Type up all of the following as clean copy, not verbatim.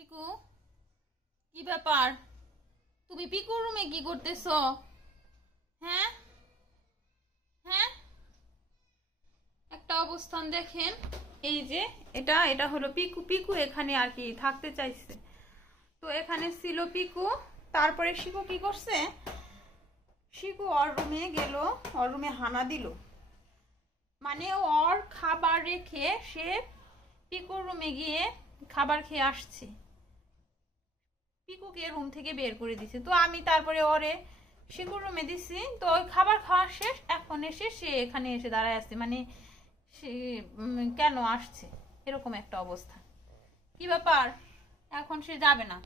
শিকু, কি ব্যাপার? তুমি পিকু রুমে কি করতেছো? হ্যাঁ হ্যাঁ, একটা অবস্থান দেখেন। এই যে এটা এটা হলো পিকু। পিকু এখানে আর কি থাকতে চাইছে, তো এখানে ছিল পিকু। তারপরে শিকু কি করছে, শিকু ওর রুমে গেল, ওর রুমে হানা দিল। মানে ওর খাবার রেখে সে পিকুর রুমে গিয়ে খাবার খেয়ে আসছে, পিকুকে রুম থেকে বের করে দিছে। তো আমি তারপরে ওরে শিকুর রুমে দিছি। তো ওই খাবার খাওয়া শেষ, এখন এসে সে এখানে এসে দাঁড়ায় আছে। মানে সে কেন আসছে, এরকম একটা অবস্থা। কি ব্যাপার? এখন সে যাবে না,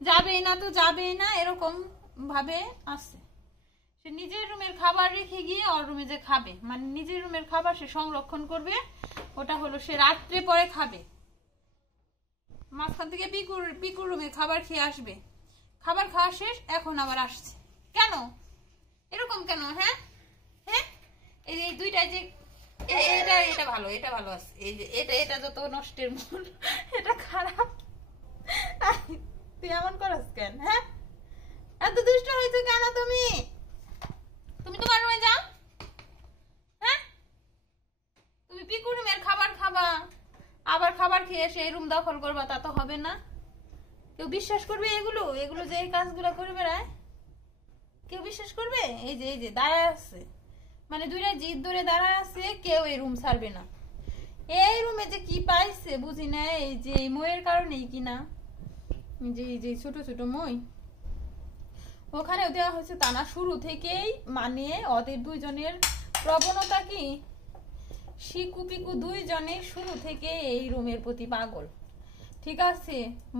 যাবেই না, তো যাবেই না, এরকম ভাবে আসছে। সে নিজের রুমের খাবার রেখে গিয়ে ওর রুমে যে খাবে, মানে নিজের রুমের খাবার সে সংরক্ষণ করবে, ওটা হলো সে রাত্রে পরে খাবে। মাঝখান থেকে পিকুর রুমে খাবার খেয়ে আসবে, খাবার খাওয়া শেষ, এখন আবার আসছে। কেন এরকম কেন? হ্যাঁ হ্যাঁ, এই দুইটাই যে এটা এটা ভালো, এটা ভালো আছে। এই যে এটা এটা যত নষ্টের মূল, এটা খারাপ। তুই এমন করস কেন? হ্যাঁ, এত দুষ্ট হয়েছে কেন তুমি? তুমি তোমার রুমে যাও। হ্যাঁ, তুমি পিকু রুমের খাবার খাবা, আবার খাবার খেয়ে সেই রুম দখল করবা, তা তো হবে না। কেউ বিশ্বাস করবে এগুলো? এগুলো যে এই কাজগুলো করে বেড়ায়, কেউ বিশ্বাস করবে? এই যে দাঁড়ায় আছে, মানে দুইটা জিদ ধরে দাঁড়ায় আছে, কেউ এই রুম ছাড়বে না। এই রুমে যে কি পাইছে বুঝি না, এই যে এই মইয়ের কারণেই কিনা, যে ছোট ছোট মই ওখানেও দেওয়া হয়েছে তা না, শুরু থেকেই। মানে ওদের দুইজনের প্রবণতা কি, শিকু পিকু দুইজনে শুরু থেকে এই রুমের প্রতি পাগল। ঠিক আছে,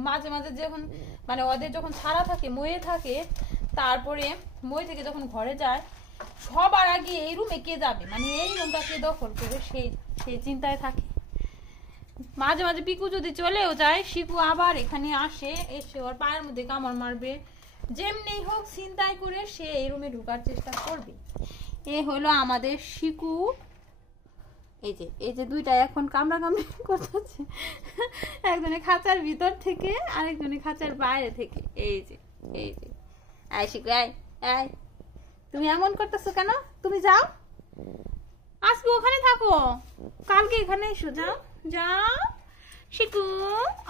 মাঝে মাঝে যখন মানে ওদের যখন ছাড়া থাকে, ময়ে থাকে, তারপরে মই থেকে যখন ঘরে যায়, সবার আগে এই রুমে কে যাবে, মানে এই রুমটা কে দখল করবে, সেই চিন্তায় থাকে। মাঝে মাঝে পিকু যদি চলেও যায়, শিকু আবার এখানে আসে, এসে ওর পায়ের মধ্যে কামড় মারবে, যেমনি হোক চিন্তায় করে সে এই রুমে ঢোকার চেষ্টা করবে। এ হলো আমাদের শিকু। এই যে দুইটা এখন কামড়া কামড়ি করতেছে, একজনে খাঁচার ভিতর থেকে, আরেকজনে খাঁচার বাইরে থেকে। এই যে আয় শিকু, আয় আয়, তুমি এমন করতেছো কেন? তুমি যাও, আজকে ওখানে থাকো, কালকে এখানে এসো। যাও যাও শিকু,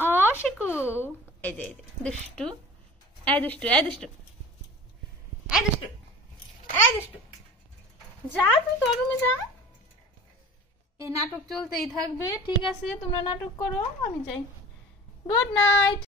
ও শিকু। এই যে দুষ্টু, এই দুষ্টু, এই দুষ্টু, এই দুষ্টু, এই দুষ্টু, যা তুই তোর রুমে যা। এই নাটক চলতেই থাকবে। ঠিক আছে, তোমরা নাটক করো, আমি যাই। Good night.